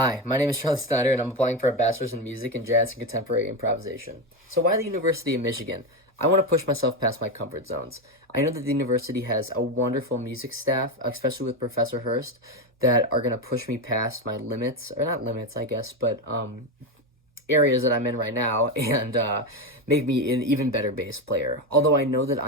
Hi, my name is Charlie Snyder, and I'm applying for a bachelor's in music and jazz and contemporary improvisation. So, why the University of Michigan? I want to push myself past my comfort zones. I know that the university has a wonderful music staff, especially with Professor Hurst, that are going to push me past my limits, or not limits, I guess, but areas that I'm in right now and make me an even better bass player. Although I know that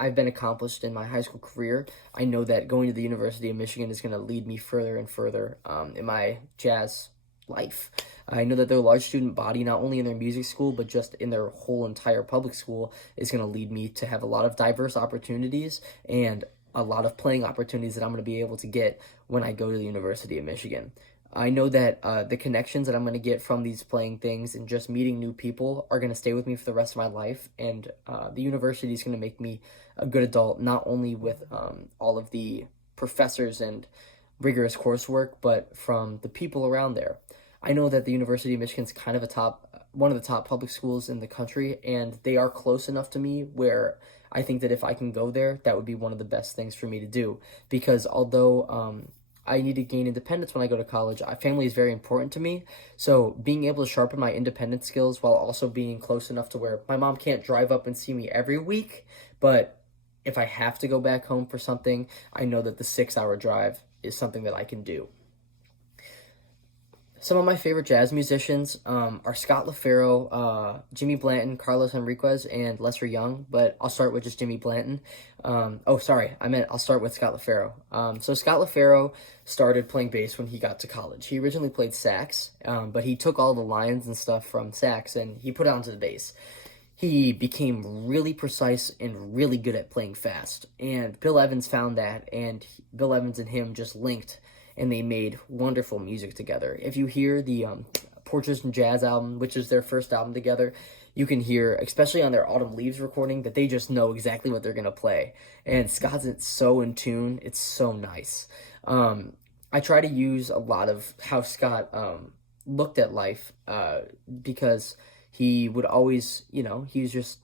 I've been accomplished in my high school career, I know that going to the University of Michigan is going to lead me further and further in my jazz life. I know that their large student body, not only in their music school, but just in their whole entire public school, is going to lead me to have a lot of diverse opportunities and a lot of playing opportunities that I'm going to be able to get when I go to the University of Michigan. I know that the connections that I'm going to get from these playing things and just meeting new people are going to stay with me for the rest of my life. And the university is going to make me a good adult, not only with all of the professors and rigorous coursework, but from the people around there. I know that the University of Michigan is kind of one of the top public schools in the country, and they are close enough to me where I think that if I can go there, that would be one of the best things for me to do. Because although I need to gain independence when I go to college, family is very important to me. So being able to sharpen my independent skills while also being close enough to where my mom can't drive up and see me every week, but if I have to go back home for something, I know that the 6 hour drive is something that I can do. Some of my favorite jazz musicians are Scott LaFaro, Jimmy Blanton, Carlos Enriquez, and Lester Young, but I'll start with just Jimmy Blanton. I'll start with Scott LaFaro. So Scott LaFaro started playing bass when he got to college. He originally played sax, but he took all the lines and stuff from sax and he put it onto the bass. He became really precise and really good at playing fast. And Bill Evans found that, and Bill Evans and him just linked, and they made wonderful music together. If you hear the Portraits in Jazz album, which is their first album together, you can hear, especially on their Autumn Leaves recording, that they just know exactly what they're going to play. And Scott's so in tune. It's so nice. I try to use a lot of how Scott looked at life because he would always, he was just,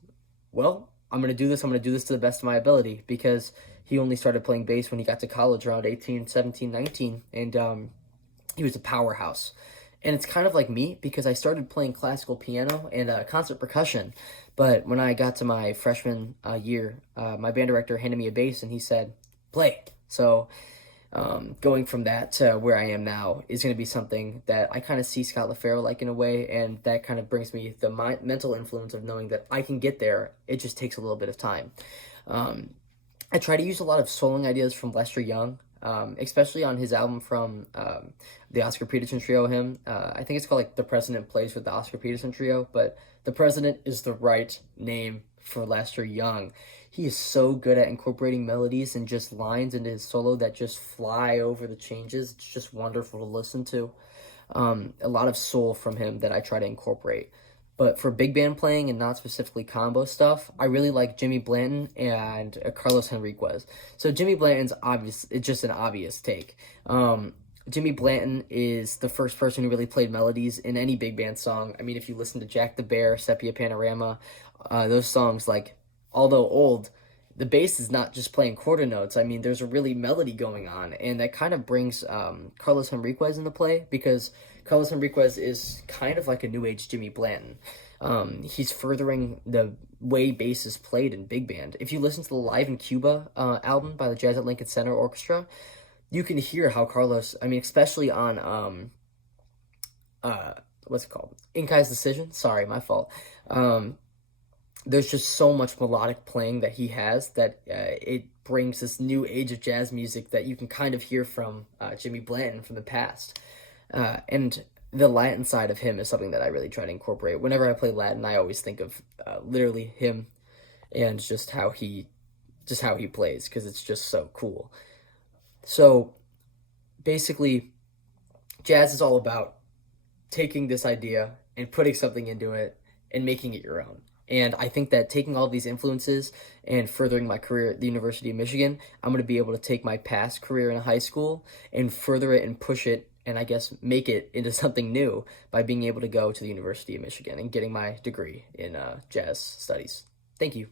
well, I'm going to do this. I'm going to do this to the best of my ability, because he only started playing bass when he got to college around 18, 17, 19, and he was a powerhouse. And it's kind of like me, because I started playing classical piano and concert percussion, but when I got to my freshman year, my band director handed me a bass and he said, play. So going from that to where I am now is going to be something that I kind of see Scott LaFaro like in a way, and that kind of brings me the mental influence of knowing that I can get there. It just takes a little bit of time. I try to use a lot of soloing ideas from Lester Young, especially on his album from the Oscar Peterson Trio hymn. I think it's called like The President Plays with the Oscar Peterson Trio, but The President is the right name for Lester Young. He is so good at incorporating melodies and just lines into his solo that just fly over the changes. It's just wonderful to listen to. A lot of soul from him that I try to incorporate. But for big band playing and not specifically combo stuff, I really like Jimmy Blanton and Carlos Henriquez. So Jimmy Blanton's obvious; it's just an obvious take. Jimmy Blanton is the first person who really played melodies in any big band song. I mean, if you listen to Jack the Bear, Sepia Panorama, those songs, like, although old, the bass is not just playing quarter notes. I mean, there's a really melody going on, and that kind of brings Carlos Henriquez into play, because Carlos Henriquez is kind of like a new age Jimmy Blanton. He's furthering the way bass is played in big band. If you listen to the Live in Cuba album by the Jazz at Lincoln Center Orchestra, you can hear how Carlos, I mean, especially on what's it called? Inkai's Decision. Sorry, my fault. There's just so much melodic playing that he has that it brings this new age of jazz music that you can kind of hear from Jimmy Blanton from the past. And the Latin side of him is something that I really try to incorporate. Whenever I play Latin, I always think of literally him and just how he plays, because it's just so cool. So basically, jazz is all about taking this idea and putting something into it and making it your own. And I think that taking all these influences and furthering my career at the University of Michigan, I'm going to be able to take my past career in high school and further it and push it, and I guess make it into something new by being able to go to the University of Michigan and getting my degree in jazz studies. Thank you.